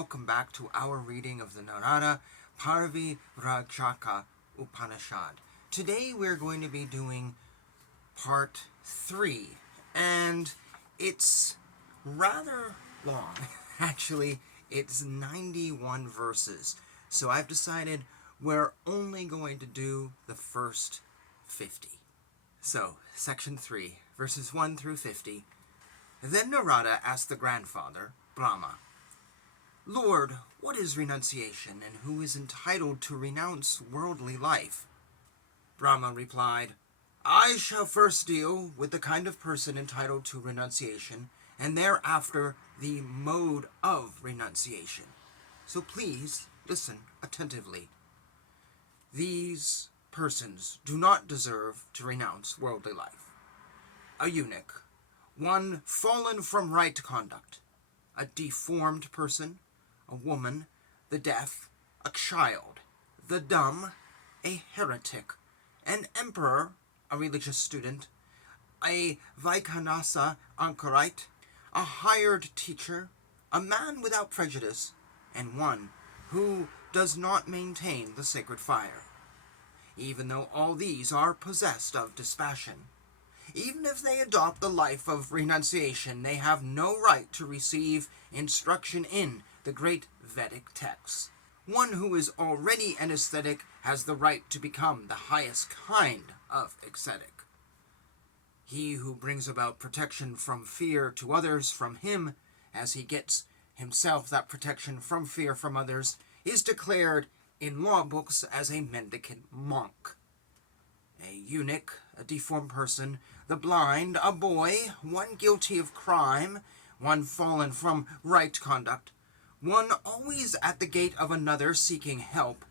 welcome back to our reading of the Narada Parivrajaka Upanishad. Today we're going to be doing part 3, and it's rather long. Actually, it's 91 verses, so I've decided we're only going to do the first 50. So, section 3, verses 1 through 50. Then Narada asked the grandfather, Brahma, "Lord, what is renunciation, and who is entitled to renounce worldly life?" Brahma replied, "I shall first deal with the kind of person entitled to renunciation, and thereafter the mode of renunciation. So please listen attentively. These persons do not deserve to renounce worldly life. A eunuch, one fallen from right conduct, a deformed person, a woman, the deaf, a child, the dumb, a heretic, an emperor, a religious student, a Vaikhanasa anchorite, a hired teacher, a man without prejudice, and one who does not maintain the sacred fire. Even though all these are possessed of dispassion, even if they adopt the life of renunciation, they have no right to receive instruction in the great Vedic texts. One who is already an ascetic has the right to become the highest kind of ascetic. He who brings about protection from fear to others from him, as he gets himself that protection from fear from others, is declared in law books as a mendicant monk. A eunuch, a deformed person, the blind, a boy, one guilty of crime, one fallen from right conduct, one always at the gate of another seeking help,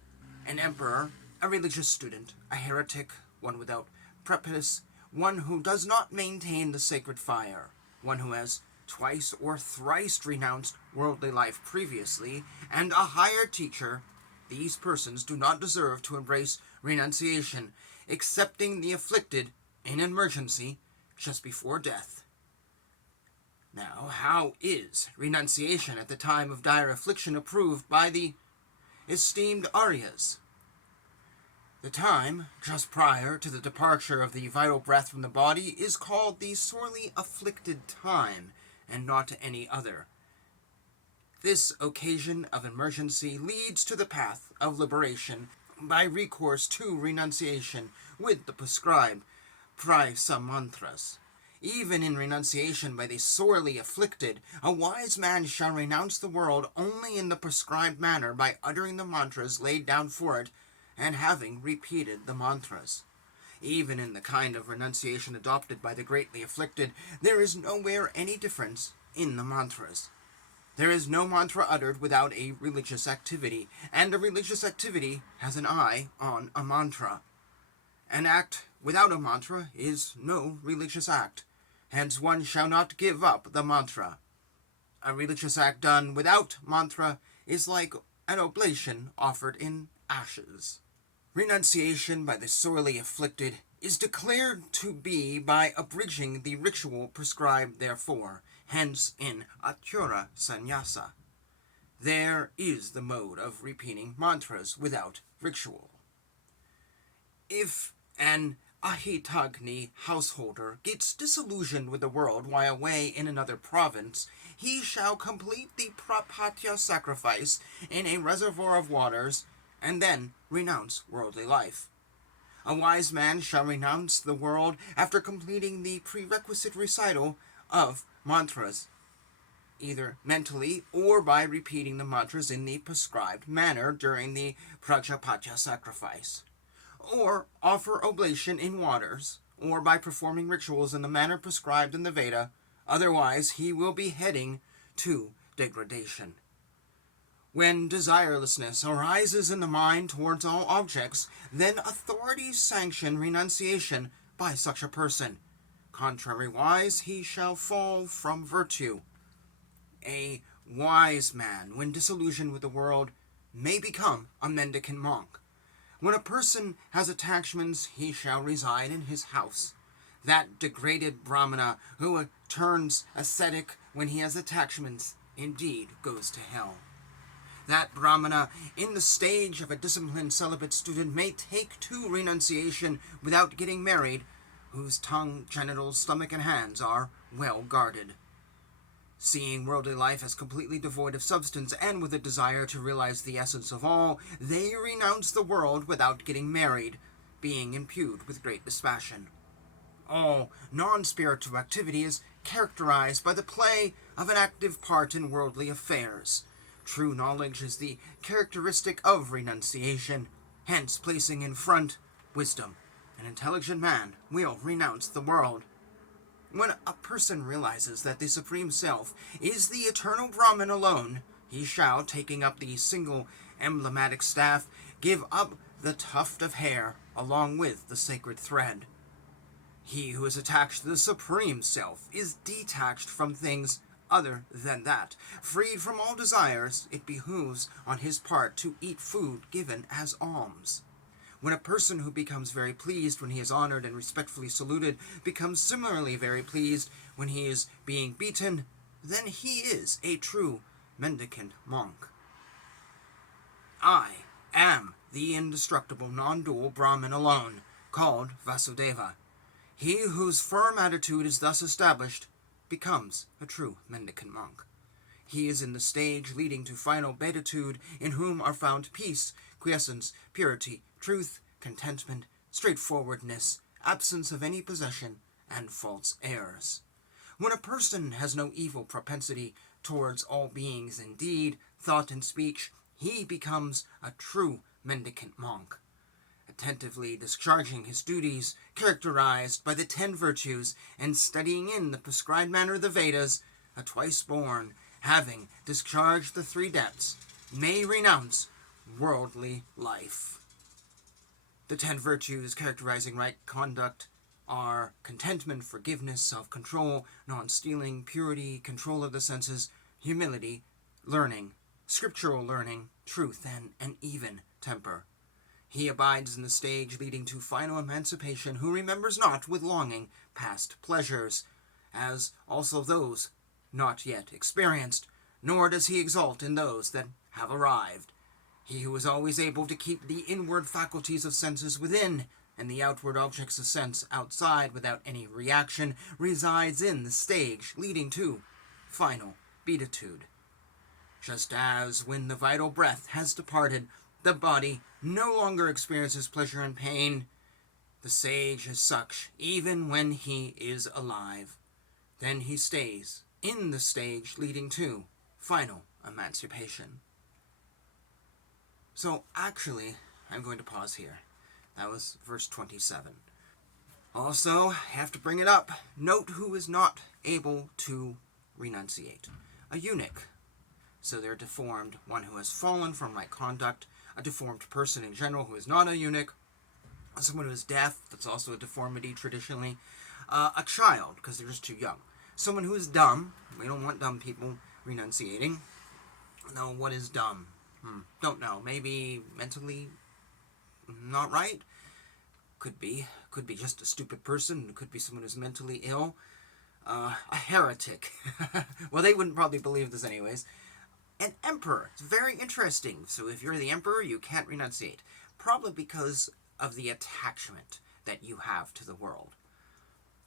an emperor, a religious student, a heretic, one without prejudice, one who does not maintain the sacred fire, one who has twice or thrice renounced worldly life previously, and a hired teacher. These persons do not deserve to embrace renunciation, excepting the afflicted in emergency just before death." Now, how is renunciation at the time of dire affliction approved by the esteemed Aryas? The time, just prior to the departure of the vital breath from the body, is called the sorely afflicted time, and not any other. This occasion of emergency leads to the path of liberation by recourse to renunciation with the prescribed Prisa mantras. Even in renunciation by the sorely afflicted, a wise man shall renounce the world only in the prescribed manner by uttering the mantras laid down for it and having repeated the mantras. Even in the kind of renunciation adopted by the greatly afflicted, there is nowhere any difference in the mantras. There is no mantra uttered without a religious activity, and a religious activity has an eye on a mantra. An act without a mantra is no religious act, hence one shall not give up the mantra. A religious act done without mantra is like an oblation offered in ashes. Renunciation by the sorely afflicted is declared to be by abridging the ritual prescribed therefor, hence in Atura Sannyasa. There is the mode of repeating mantras without ritual. If an Ahitagni householder gets disillusioned with the world while away in another province, he shall complete the Prapatya sacrifice in a reservoir of waters, and then renounce worldly life. A wise man shall renounce the world after completing the prerequisite recital of mantras, either mentally or by repeating the mantras in the prescribed manner during the Prajapatya sacrifice, or offer oblation in waters, or by performing rituals in the manner prescribed in the Veda. Otherwise he will be heading to degradation. When desirelessness arises in the mind towards all objects, then authorities sanction renunciation by such a person. Contrariwise, he shall fall from virtue. A wise man, when disillusioned with the world, may become a mendicant monk. When a person has attachments, he shall reside in his house. That degraded Brahmana who turns ascetic when he has attachments indeed goes to hell. That Brahmana, in the stage of a disciplined celibate student, may take to renunciation without getting married, whose tongue, genitals, stomach, and hands are well guarded. Seeing worldly life as completely devoid of substance and with a desire to realize the essence of all, they renounce the world without getting married, being imbued with great dispassion. All non-spiritual activity is characterized by the play of an active part in worldly affairs. True knowledge is the characteristic of renunciation, hence placing in front wisdom. An intelligent man will renounce the world. When a person realizes that the Supreme Self is the eternal Brahman alone, he shall, taking up the single emblematic staff, give up the tuft of hair along with the sacred thread. He who is attached to the Supreme Self is detached from things other than that. Freed from all desires, it behooves on his part to eat food given as alms. When a person who becomes very pleased when he is honored and respectfully saluted becomes similarly very pleased when he is being beaten, then he is a true mendicant monk. I am the indestructible non-dual Brahman alone, called Vasudeva. He whose firm attitude is thus established becomes a true mendicant monk. He is in the stage leading to final beatitude, in whom are found peace, quiescence, purity, truth, contentment, straightforwardness, absence of any possession, and false airs. When a person has no evil propensity towards all beings in deed, thought, and speech, he becomes a true mendicant monk. Attentively discharging his duties, characterized by the 10 virtues, and studying in the prescribed manner the Vedas, a twice-born, having discharged the 3 debts, may renounce worldly life. The 10 virtues characterizing right conduct are contentment, forgiveness, self-control, non-stealing, purity, control of the senses, humility, learning, scriptural learning, truth, and an even temper. He abides in the stage leading to final emancipation, who remembers not with longing past pleasures, as also those not yet experienced, nor does he exult in those that have arrived. He who is always able to keep the inward faculties of senses within, and the outward objects of sense outside without any reaction, resides in the stage leading to final beatitude. Just as when the vital breath has departed, the body no longer experiences pleasure and pain, the sage is such even when he is alive. Then he stays in the stage leading to final emancipation. So actually, I'm going to pause here. That was verse 27. Also, I have to bring it up. Note who is not able to renunciate. A eunuch. So they're deformed, one who has fallen from right conduct, a deformed person in general who is not a eunuch, someone who is deaf, that's also a deformity traditionally, a child, because they're just too young, someone who is dumb. We don't want dumb people renunciating. No, what is dumb? Don't know. Maybe mentally not right? Could be just a stupid person. Could be someone who's mentally ill. A heretic. Well, they wouldn't probably believe this anyways. An emperor. It's very interesting. So if you're the emperor, you can't renunciate. Probably because of the attachment that you have to the world.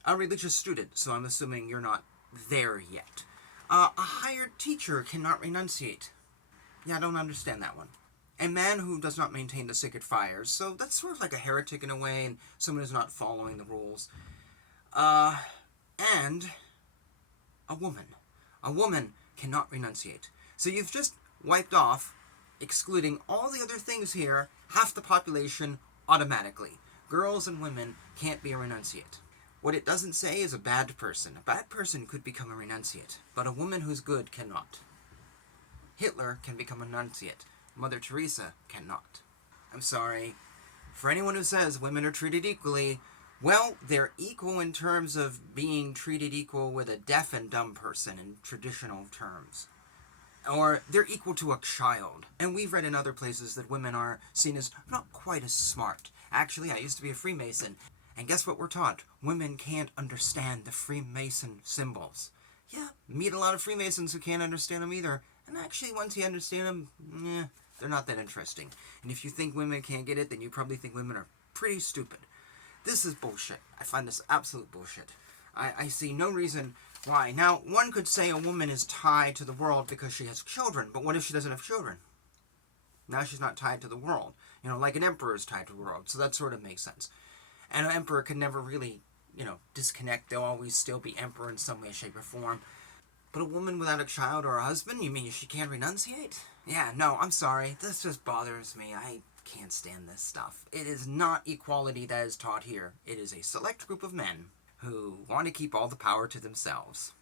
A religious student, so I'm assuming you're not there yet. A hired teacher cannot renunciate. Yeah, I don't understand that one. A man who does not maintain the sacred fires, so that's sort of like a heretic in a way, and someone who's not following the rules. And a woman. A woman cannot renunciate. So you've just wiped off, excluding all the other things here, half the population automatically. Girls and women can't be a renunciate. What it doesn't say is a bad person. A bad person could become a renunciate, but a woman who's good cannot. Hitler can become a renunciate. Mother Teresa cannot. I'm sorry. For anyone who says women are treated equally, well, they're equal in terms of being treated equal with a deaf and dumb person in traditional terms. Or they're equal to a child. And we've read in other places that women are seen as not quite as smart. Actually, I used to be a Freemason. And guess what we're taught? Women can't understand the Freemason symbols. Yeah, meet a lot of Freemasons who can't understand them either. And actually, once you understand them, they're not that interesting. And if you think women can't get it, then you probably think women are pretty stupid. This is bullshit. I find this absolute bullshit. I see no reason why. Now, one could say a woman is tied to the world because she has children, but what if she doesn't have children? Now she's not tied to the world. Like an emperor is tied to the world, so that sort of makes sense. And an emperor can never really, disconnect. They'll always still be emperor in some way, shape, or form. But a woman without a child or a husband, you mean she can't renunciate? Yeah, no, I'm sorry. This just bothers me. I can't stand this stuff. It is not equality that is taught here. It is a select group of men who want to keep all the power to themselves.